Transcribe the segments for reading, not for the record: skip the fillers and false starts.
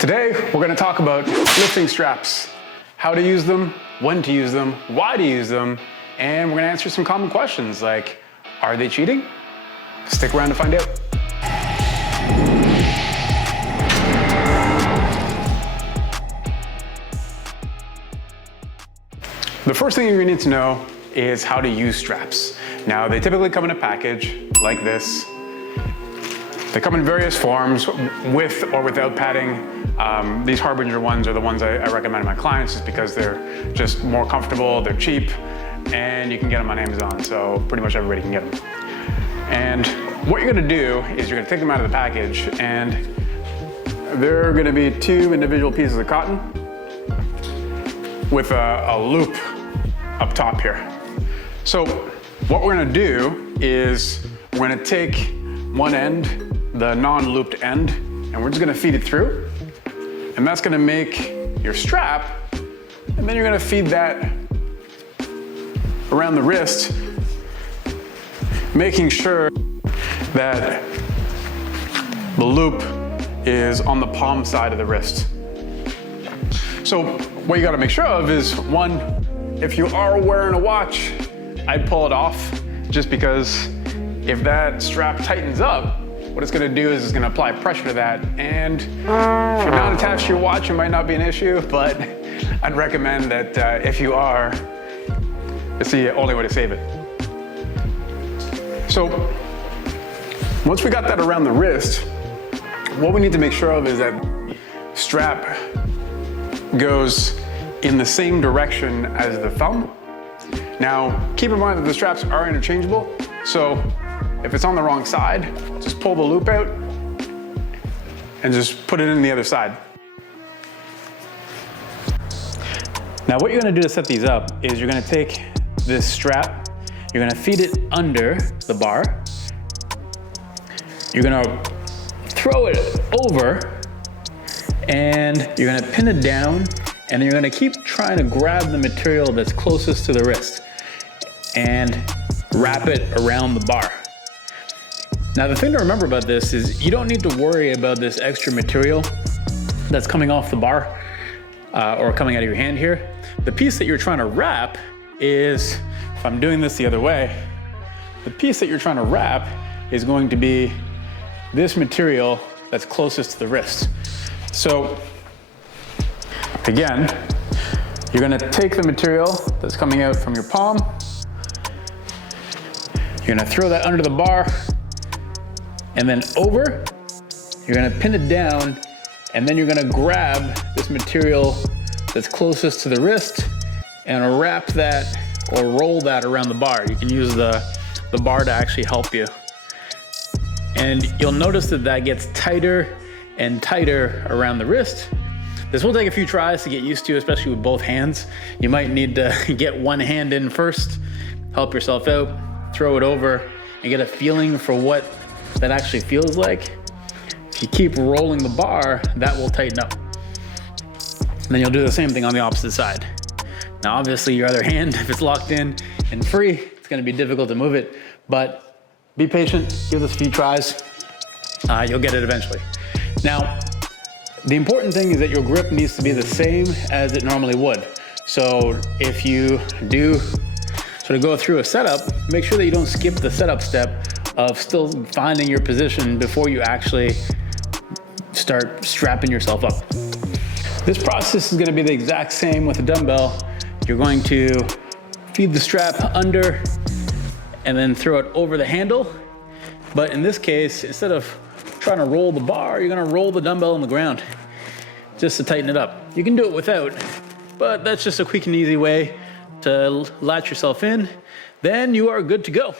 Today, we're gonna talk about lifting straps, how to use them, when to use them, why to use them, and we're gonna answer some common questions like, are they cheating? Stick around to find out. The first thing you're gonna need to know is how to use straps. Now, they typically come in a package like this. They come in various forms, with or without padding. These Harbinger ones are the ones I recommend to my clients just because they're just more comfortable, they're cheap, and you can get them on Amazon, so pretty much everybody can get them. And what you're gonna do is you're gonna take them out of the package, and there are gonna be two individual pieces of cotton with a loop up top here. So what we're gonna do is we're gonna take one end, the non-looped end, and we're just gonna feed it through. And that's gonna make your strap, and then you're gonna feed that around the wrist, making sure that the loop is on the palm side of the wrist. So what you gotta make sure of is, one, if you are wearing a watch, I'd pull it off, just because if that strap tightens up, what it's gonna do is it's gonna apply pressure to that, and if you're not attached to your watch, it might not be an issue, but I'd recommend that if you are, it's the only way to save it. So once we got that around the wrist, what we need to make sure of is that strap goes in the same direction as the thumb. Now, keep in mind that the straps are interchangeable, so if it's on the wrong side, just pull the loop out and just put it in the other side. Now, what you're gonna do to set these up is you're gonna take this strap, you're gonna feed it under the bar, you're gonna throw it over, and you're gonna pin it down, and you're gonna keep trying to grab the material that's closest to the wrist and wrap it around the bar. Now, the thing to remember about this is you don't need to worry about this extra material that's coming off the bar or coming out of your hand here. The piece that you're trying to wrap is, if I'm doing this the other way, the piece that you're trying to wrap is going to be this material that's closest to the wrist. So again, you're gonna take the material that's coming out from your palm, you're gonna throw that under the bar, and then over, you're gonna pin it down, and then you're gonna grab this material that's closest to the wrist and wrap that or roll that around the bar. You can use the bar to actually help you. And you'll notice that that gets tighter and tighter around the wrist. This will take a few tries to get used to, especially with both hands. You might need to get one hand in first, help yourself out, throw it over, and get a feeling for what that actually feels like. If you keep rolling the bar, that will tighten up. And then you'll do the same thing on the opposite side. Now, obviously, your other hand, if it's locked in and free, it's gonna be difficult to move it, but be patient, give this a few tries. You'll get it eventually. Now, the important thing is that your grip needs to be the same as it normally would. So if you do sort of go through a setup, make sure that you don't skip the setup step of still finding your position before you actually start strapping yourself up. This process is gonna be the exact same with a dumbbell. You're going to feed the strap under and then throw it over the handle. But in this case, instead of trying to roll the bar, you're gonna roll the dumbbell on the ground just to tighten it up. You can do it without, but that's just a quick and easy way to latch yourself in. Then you are good to go.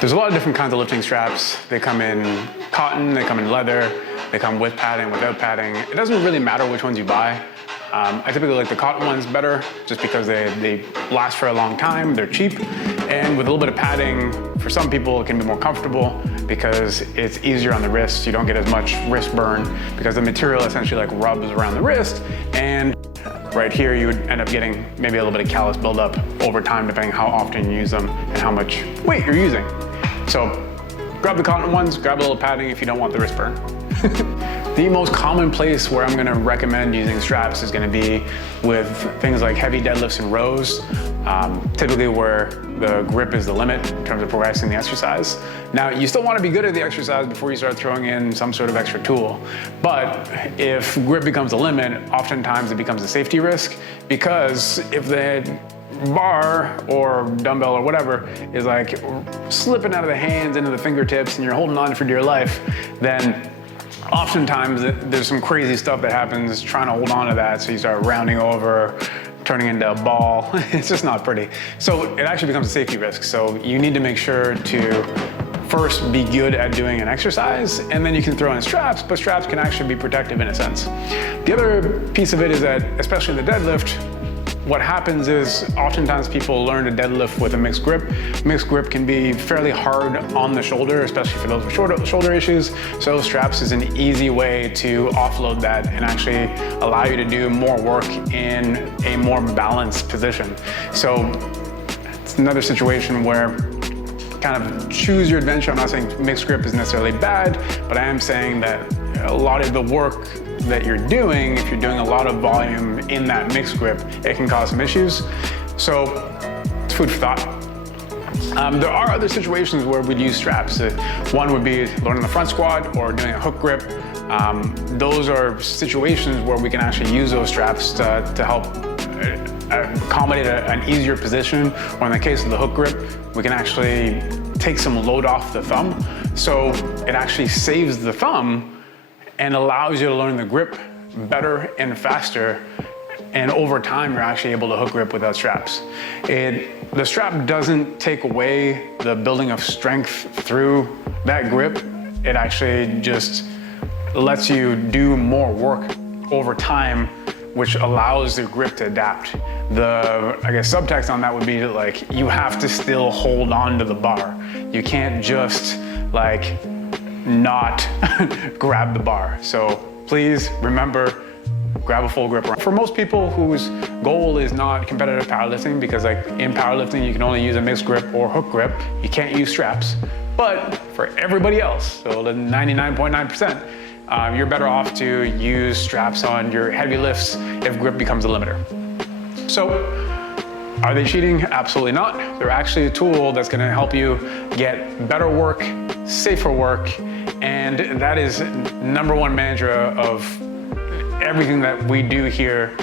There's a lot of different kinds of lifting straps. They come in cotton, they come in leather, they come with padding, without padding. It doesn't really matter which ones you buy. I typically like the cotton ones better just because they last for a long time, they're cheap, and with a little bit of padding, for some people it can be more comfortable because it's easier on the wrist. You don't get as much wrist burn because the material essentially like rubs around the wrist, and right here you would end up getting maybe a little bit of callus buildup over time depending how often you use them and how much weight you're using. So grab the cotton ones, grab a little padding if you don't want the wrist burn. The most common place where I'm gonna recommend using straps is gonna be with things like heavy deadlifts and rows, typically where the grip is the limit in terms of progressing the exercise. Now, you still wanna be good at the exercise before you start throwing in some sort of extra tool. But if grip becomes a limit, oftentimes it becomes a safety risk, because if the bar or dumbbell or whatever is like slipping out of the hands into the fingertips and you're holding on for dear life, then oftentimes there's some crazy stuff that happens trying to hold on to that. So you start rounding over, turning into a ball. It's just not pretty. So it actually becomes a safety risk. So you need to make sure to first be good at doing an exercise, and then you can throw in straps, but straps can actually be protective in a sense. The other piece of it is that, especially in the deadlift, what happens is oftentimes people learn to deadlift with a mixed grip. Mixed grip can be fairly hard on the shoulder, especially for those with shoulder issues. So straps is an easy way to offload that and actually allow you to do more work in a more balanced position. So it's another situation where kind of choose your adventure. I'm not saying mixed grip is necessarily bad, but I am saying that a lot of the work that you're doing, if you're doing a lot of volume in that mixed grip, it can cause some issues. So it's food for thought. There are other situations where we'd use straps. One would be learning the front squat or doing a hook grip. Those are situations where we can actually use those straps to help accommodate an easier position, or in the case of the hook grip, we can actually take some load off the thumb. So it actually saves the thumb and allows you to learn the grip better and faster. And over time, you're actually able to hook grip without straps. The strap doesn't take away the building of strength through that grip. It actually just lets you do more work over time, which allows the grip to adapt. The, I guess, subtext on that would be that, like, you have to still hold on to the bar. You can't just like not grab the bar. So please remember, grab a full grip. For most people whose goal is not competitive powerlifting, because like in powerlifting, you can only use a mixed grip or hook grip, you can't use straps. But for everybody else, so the 99.9%, you're better off to use straps on your heavy lifts if grip becomes a limiter. So are they cheating? Absolutely not. They're actually a tool that's gonna help you get better work, safer work, and that is #1 mantra of everything that we do here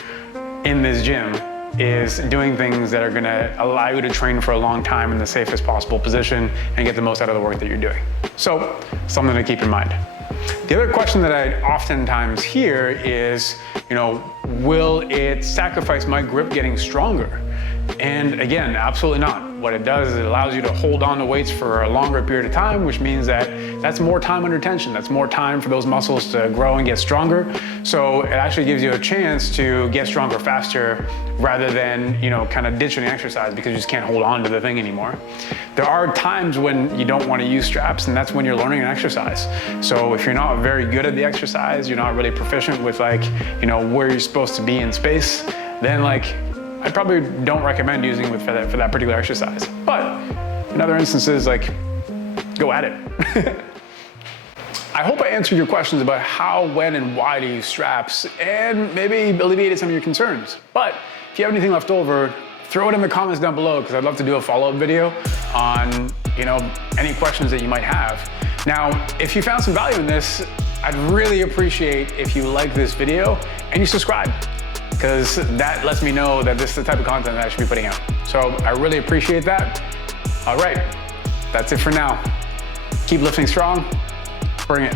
in this gym, is doing things that are gonna allow you to train for a long time in the safest possible position and get the most out of the work that you're doing. So, something to keep in mind. The other question that I oftentimes hear is, will it sacrifice my grip getting stronger? And again, absolutely not. What it does is it allows you to hold on to weights for a longer period of time, which means that that's more time under tension. That's more time for those muscles to grow and get stronger. So it actually gives you a chance to get stronger faster rather than, kind of ditching the exercise because you just can't hold on to the thing anymore. There are times when you don't want to use straps, and that's when you're learning an exercise. So if you're not very good at the exercise, you're not really proficient with where you're supposed to be in space, then I probably don't recommend using it for that particular exercise. But in other instances, go at it. I hope I answered your questions about how, when, and why to use straps, and maybe alleviated some of your concerns. But if you have anything left over, throw it in the comments down below, because I'd love to do a follow-up video on any questions that you might have. Now, if you found some value in this, I'd really appreciate if you like this video and you subscribe, because that lets me know that this is the type of content that I should be putting out. So I really appreciate that. All right, that's it for now. Keep lifting strong, bring it.